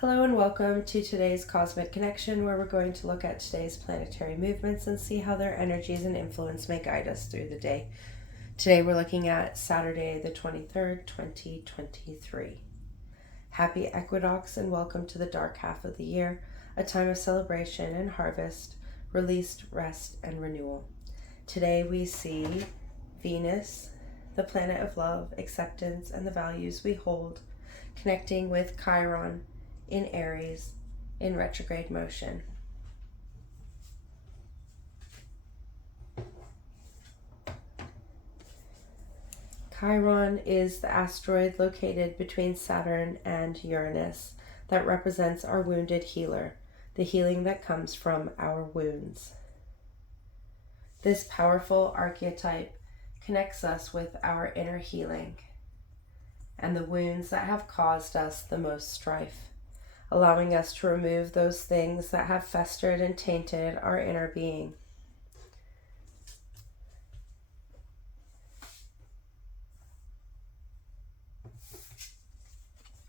Hello and welcome to today's Cosmic Connection, where we're going to look at today's planetary movements and see how their energies and influence may guide us through the day. Today we're looking at Saturday the 23rd, 2023. Happy equinox and welcome to the dark half of the year, a time of celebration and harvest, release, rest, and renewal. Today we see Venus, the planet of love, acceptance, and the values we hold, connecting with Chiron in Aries in retrograde motion. Chiron is the asteroid located between Saturn and Uranus that represents our wounded healer, the healing that comes from our wounds. This powerful archetype connects us with our inner healing and the wounds that have caused us the most strife, allowing us to remove those things that have festered and tainted our inner being.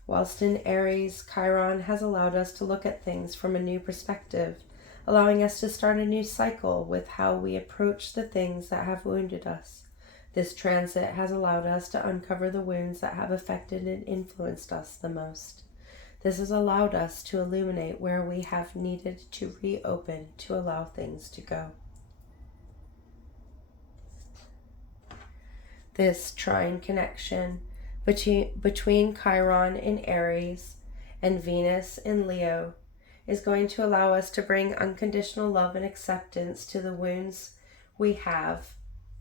Whilst in Aries, Chiron has allowed us to look at things from a new perspective, allowing us to start a new cycle with how we approach the things that have wounded us. This transit has allowed us to uncover the wounds that have affected and influenced us the most. This has allowed us to illuminate where we have needed to reopen to allow things to go. This trine connection between Chiron in Aries and Venus in Leo is going to allow us to bring unconditional love and acceptance to the wounds we have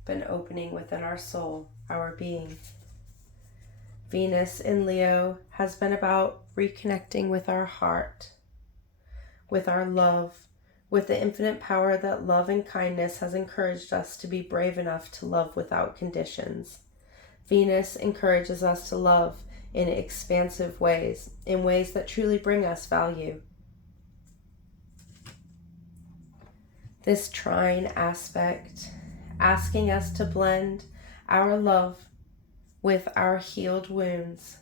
been opening within our soul, our being. Venus in Leo has been about reconnecting with our heart, with our love, with the infinite power that love and kindness has encouraged us to be brave enough to love without conditions. Venus encourages us to love in expansive ways, in ways that truly bring us value. This trine aspect, asking us to blend our love with our healed wounds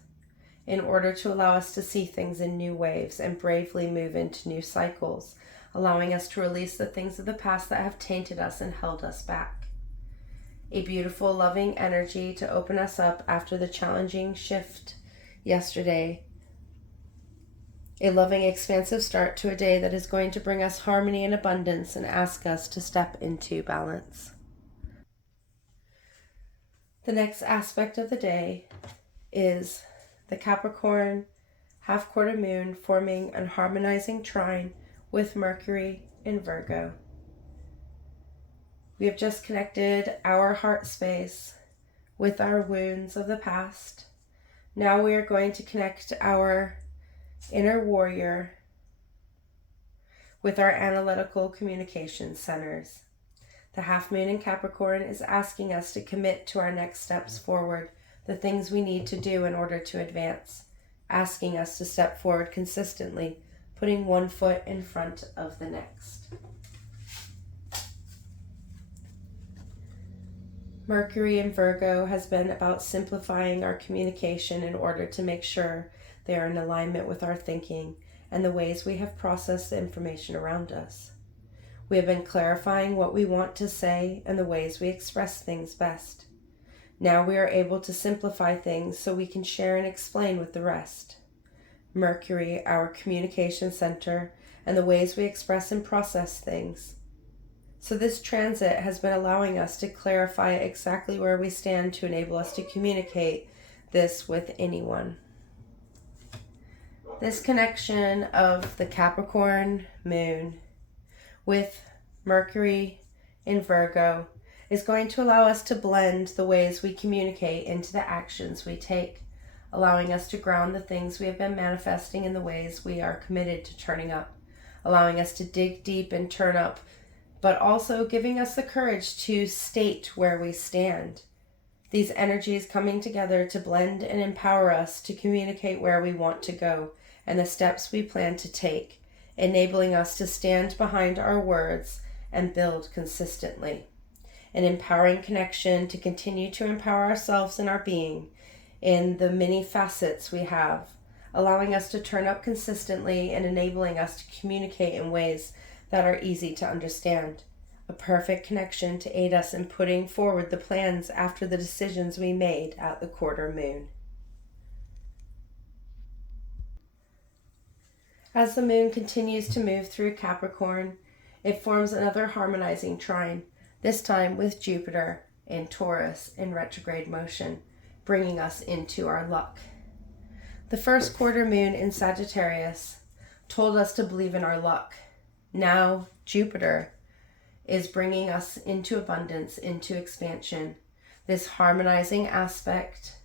in order to allow us to see things in new waves and bravely move into new cycles, allowing us to release the things of the past that have tainted us and held us back. A beautiful, loving energy to open us up after the challenging shift yesterday. A loving, expansive start to a day that is going to bring us harmony and abundance and ask us to step into balance. The next aspect of the day is the Capricorn half-quarter moon forming an harmonizing trine with Mercury in Virgo. We have just connected our heart space with our wounds of the past. Now we are going to connect our inner warrior with our analytical communication centers. The half moon in Capricorn is asking us to commit to our next steps forward, the things we need to do in order to advance, asking us to step forward consistently, putting one foot in front of the next. Mercury in Virgo has been about simplifying our communication in order to make sure they are in alignment with our thinking and the ways we have processed the information around us. We have been clarifying what we want to say and the ways we express things best. Now we are able to simplify things so we can share and explain with the rest. Mercury, our communication center, and the ways we express and process things. So this transit has been allowing us to clarify exactly where we stand to enable us to communicate this with anyone. This connection of the Capricorn moon with Mercury in Virgo is going to allow us to blend the ways we communicate into the actions we take, allowing us to ground the things we have been manifesting in the ways we are committed to turning up, allowing us to dig deep and turn up, but also giving us the courage to state where we stand. These energies coming together to blend and empower us to communicate where we want to go and the steps we plan to take, enabling us to stand behind our words and build consistently. An empowering connection to continue to empower ourselves and our being in the many facets we have, allowing us to turn up consistently and enabling us to communicate in ways that are easy to understand. A perfect connection to aid us in putting forward the plans after the decisions we made at the quarter moon. As the moon continues to move through Capricorn, it forms another harmonizing trine, this time with Jupiter in Taurus in retrograde motion, bringing us into our luck. The first quarter moon in Sagittarius told us to believe in our luck. Now Jupiter is bringing us into abundance, into expansion. This harmonizing aspect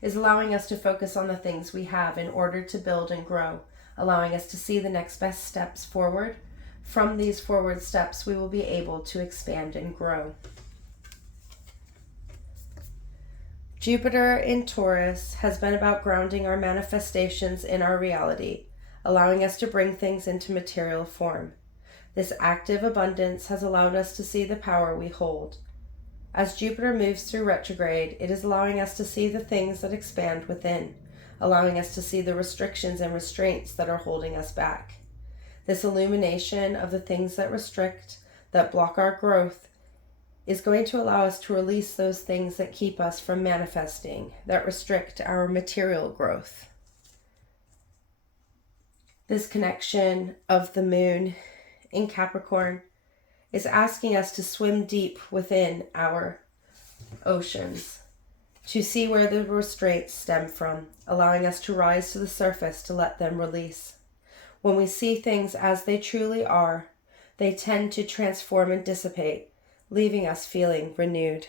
is allowing us to focus on the things we have in order to build and grow, allowing us to see the next best steps forward. From these forward steps, we will be able to expand and grow. Jupiter in Taurus has been about grounding our manifestations in our reality, allowing us to bring things into material form. This active abundance has allowed us to see the power we hold. As Jupiter moves through retrograde, it is allowing us to see the things that expand within, allowing us to see the restrictions and restraints that are holding us back. This illumination of the things that restrict, that block our growth, is going to allow us to release those things that keep us from manifesting, that restrict our material growth. This connection of the moon in Capricorn is asking us to swim deep within our oceans, to see where the restraints stem from, allowing us to rise to the surface to let them release. When we see things as they truly are, they tend to transform and dissipate, leaving us feeling renewed.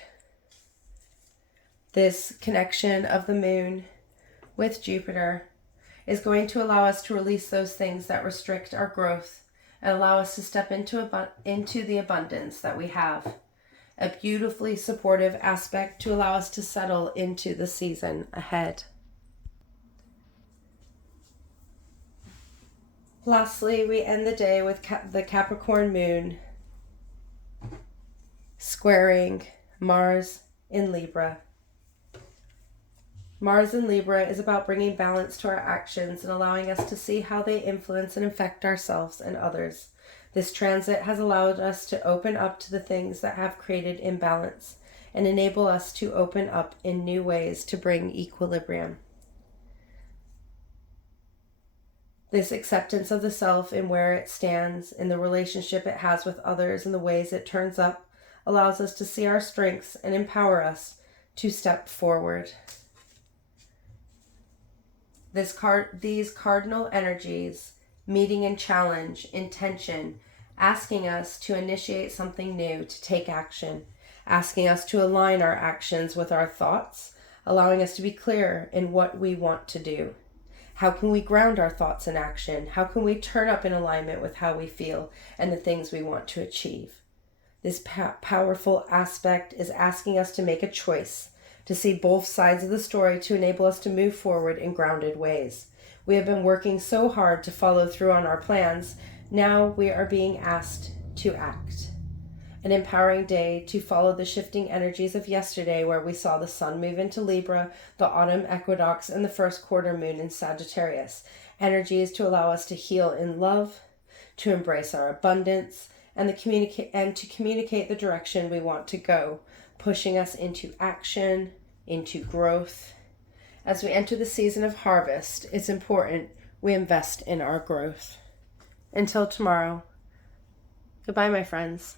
This connection of the moon with Jupiter is going to allow us to release those things that restrict our growth and allow us to step into the abundance that we have. A beautifully supportive aspect to allow us to settle into the season ahead. Lastly, we end the day with the Capricorn moon squaring Mars in Libra. Mars in Libra is about bringing balance to our actions and allowing us to see how they influence and affect ourselves and others. This transit has allowed us to open up to the things that have created imbalance and enable us to open up in new ways to bring equilibrium. This acceptance of the self and where it stands, in the relationship it has with others, and the ways it turns up, allows us to see our strengths and empower us to step forward. These cardinal energies, meeting in challenge, intention, asking us to initiate something new, to take action, asking us to align our actions with our thoughts, allowing us to be clear in what we want to do. How can we ground our thoughts in action? How can we turn up in alignment with how we feel and the things we want to achieve? This powerful aspect is asking us to make a choice, to see both sides of the story to enable us to move forward in grounded ways. We have been working so hard to follow through on our plans. Now we are being asked to act. An empowering day to follow the shifting energies of yesterday, where we saw the sun move into Libra, the autumn equinox, and the first quarter moon in Sagittarius. Energies to allow us to heal in love, to embrace our abundance, and to communicate the direction we want to go, pushing us into action, into growth. As we enter the season of harvest, it's important we invest in our growth. Until tomorrow, goodbye, my friends.